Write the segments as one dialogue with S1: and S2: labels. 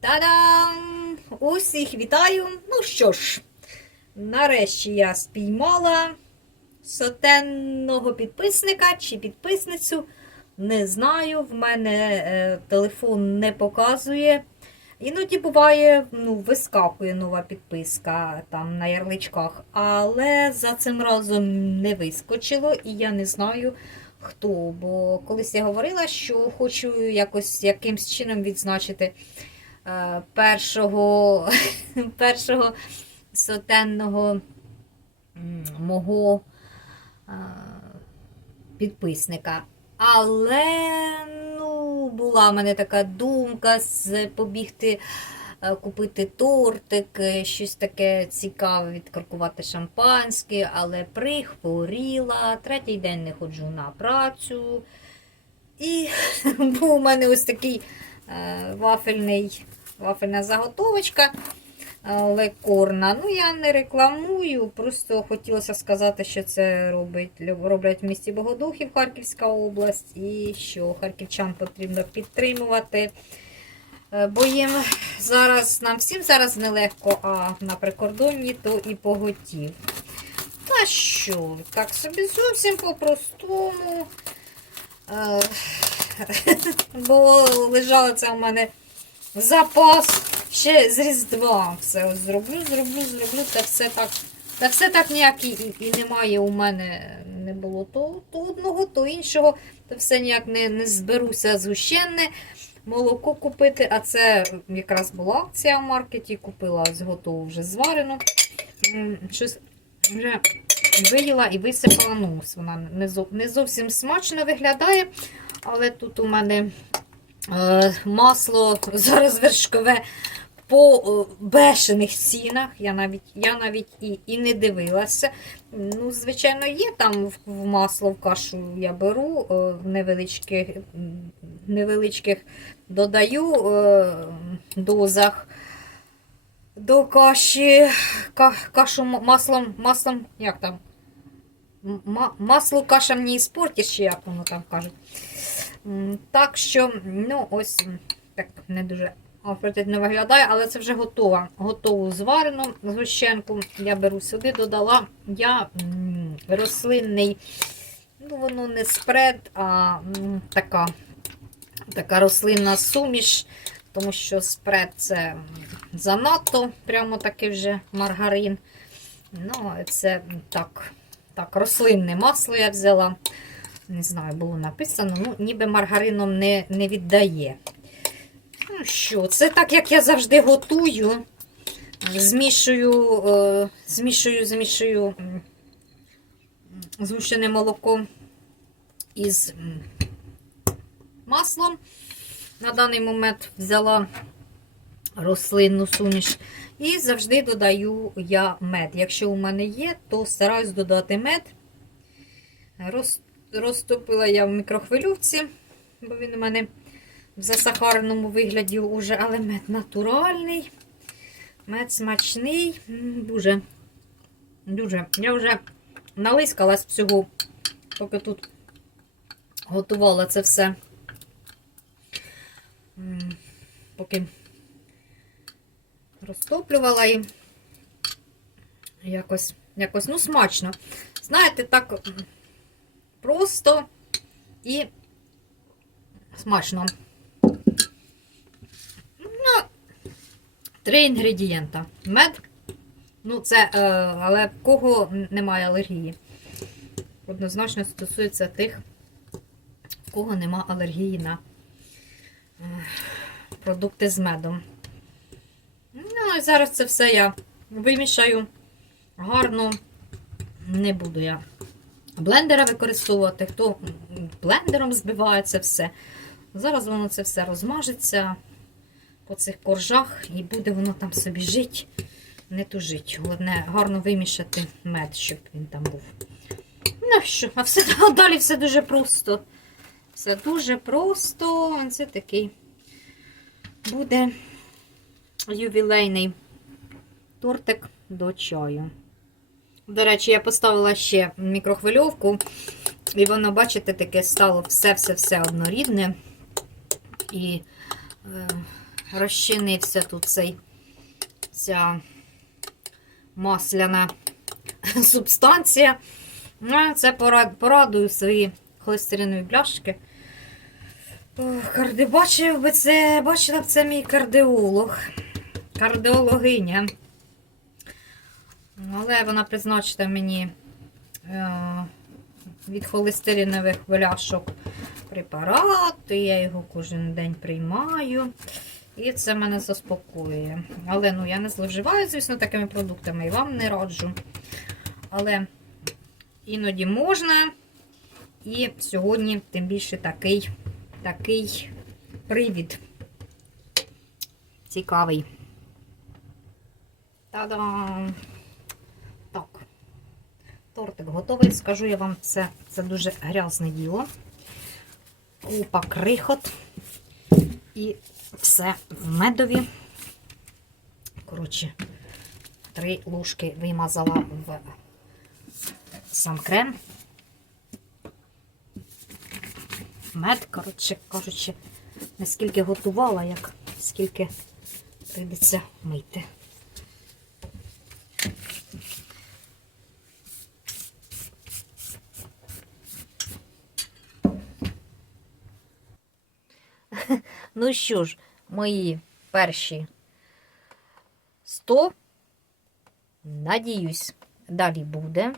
S1: Та-дам! Усіх вітаю! Ну що ж, нарешті я спіймала сотенного підписника чи підписницю. Не знаю, в мене е, телефон не показує. Іноді буває, ну, вискакує нова підписка там на ярличках, але за цим разом не вискочило, і я не знаю хто. Бо колись я говорила, що хочу якось якимсь чином відзначити першого, першого сотенного мого е, підписника. Але ну, була в мене така думка побігти е, купити тортик, е, щось таке цікаве, відкаркувати шампанське, але прихворіла. Третій день не ходжу на працю. І був у мене ось такий е, вафельний, вафельна заготовочка але корна. Ну, я не рекламую, просто хотілося сказати, що це робить, роблять в місті Богодухів, Харківська область, і що харківчан потрібно підтримувати. Е, Бо їм зараз, нам всім зараз нелегко, а на прикордонні то і поготів. Та що, так собі зовсім по-простому. Е, Бо лежало це у мене запас ще з Різдва. Все зроблю, зроблю, зроблю. Та все так, та все так ніяк і, і, немає у мене не було то, то одного, то іншого. Та все ніяк не, не зберуся згущенне. Молоко купити, а це якраз була акція в маркеті, купила ось готову вже зварену. Щось вже виїла і висипала. Ну, ось вона не, зовсім смачно виглядає, але тут у мене масло зараз вершкове по е, бешених цінах. Я навіть, я навіть і, і не дивилася. Ну, звичайно, є там в, масло в кашу я беру е, невеличких, невеличких додаю е, дозах. До каші, ка, кашу маслом, маслом, як там? М- масло каша не іспортиш, як воно там кажуть. Так що, ну, ось так не дуже апетитно виглядає, але це вже готова. Готову зварену згущенку. Я беру сюди, додала я рослинний, ну воно не спред, а така, така рослинна суміш, тому що спред це занадто, прямо такий вже маргарин. Ну, це так, так, рослинне масло я взяла. Не знаю, було написано, ну, ніби маргарином не, не віддає. Ну що, це так, як я завжди готую. Змішую, е, змішую, змішую згущене молоко із маслом. На даний момент взяла рослинну суміш. І завжди додаю я мед. Якщо у мене є, то стараюсь додати мед. Роз, розтопила я в мікрохвилювці, бо він у мене в засахареному вигляді уже, але мед натуральний, мед смачний. Дуже, дуже. Я вже налискалась всього, поки тут готувала це все. Поки розтоплювала і якось, якось, ну, смачно. Знаєте, так просто і смачно. Ну, три інгредієнта. Мед. Ну, це, е, але в кого немає алергії. Однозначно стосується тих, в кого нема алергії на е, продукти з медом. Ну, і зараз це все я вимішаю гарно. Не буду я блендера використовувати. Хто блендером збиває це все. Зараз воно це все розмажеться по цих коржах і буде воно там собі жити, не тужить. Головне, гарно вимішати мед, щоб він там був. Ну що, а все далі все дуже просто. Все дуже просто. Це такий буде ювілейний тортик до чаю. До речі, я поставила ще мікрохвильовку, і воно, бачите, таке стало все-все-все однорідне. І е, розчинився тут цей ця масляна субстанція. Ну, Це порадую свої холестеринові пляшки. Бачив би це, бачила б це мій кардіолог. Кардіологиня. Але вона призначила мені е, від холестеринових бляшок препарат, і я його кожен день приймаю. І це мене заспокоює. Але ну, я не зловживаю, звісно, такими продуктами і вам не раджу. Але іноді можна. І сьогодні, тим більше, такий, такий привід. Цікавий. Та-дам! Тортик готовий. Скажу я вам, це, це дуже грязне діло. Купа крихот. І все в медові. Коротше, три ложки вимазала в сам крем. Мед, коротше кажучи, не скільки готувала, як скільки прийдеться мити. Ну що ж, мої перші 100. Надіюсь, далі буде.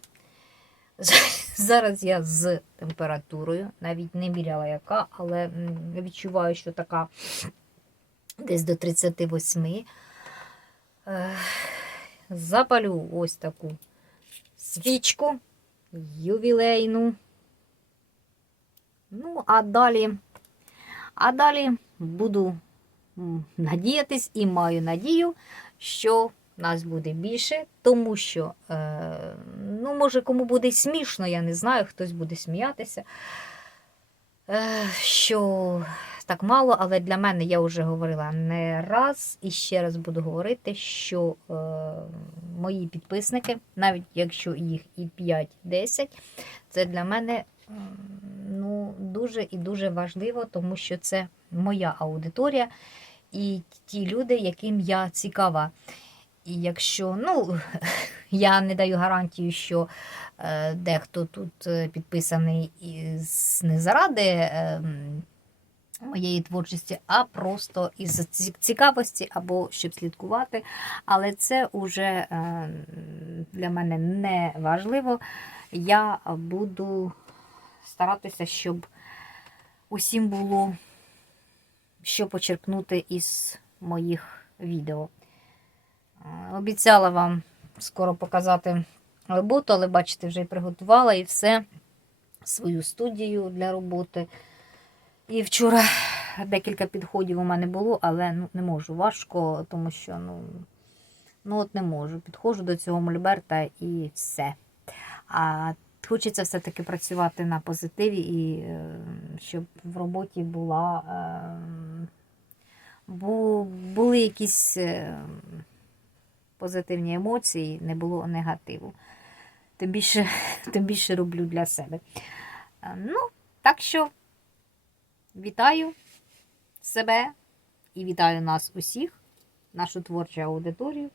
S1: Зараз я з температурою, навіть не міряла яка, але відчуваю, що така десь до 38. Е, Запалю ось таку свічку ювілейну. Ну, а далі, а далі буду надіятись і маю надію, що нас буде більше, тому що, е, ну, може, кому буде смішно, я не знаю, хтось буде сміятися. Е, що так мало, але для мене я вже говорила не раз і ще раз буду говорити, що е, мої підписники, навіть якщо їх і 5-10, це для мене ну, дуже і дуже важливо, тому що це моя аудиторія і ті люди, яким я цікава. І якщо, ну, я не даю гарантію, що е, дехто тут е, підписаний із не заради е, моєї творчості, а просто із цікавості або щоб слідкувати. Але це вже е, для мене не важливо. Я буду старатися, щоб усім було що почерпнути із моїх відео. Обіцяла вам скоро показати роботу, але бачите, вже і приготувала і все. Свою студію для роботи. І вчора декілька підходів у мене було, але ну, не можу. Важко, тому що ну, ну от не можу. Підходжу до цього мольберта і все. А хочеться все-таки працювати на позитиві і е, щоб в роботі була. е, були якісь. е, позитивні емоції, не було негативу. Тим більше, тим більше роблю для себе. Ну, так що вітаю себе і вітаю нас усіх, нашу творчу аудиторію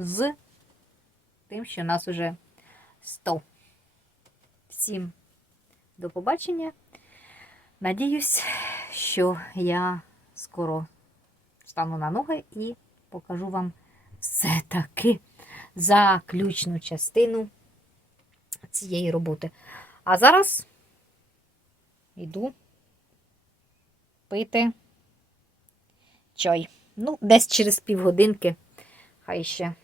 S1: з тим, що нас уже 100. Всім до побачення. Надіюсь, що я скоро стану на ноги і покажу вам все-таки заключну частину цієї роботи. А зараз йду пити чай. Ну, десь через півгодинки. Хай ще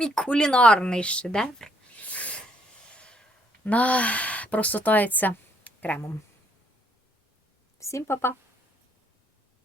S1: мій кулінарний шедевр на просотається кремом. Всім па-па!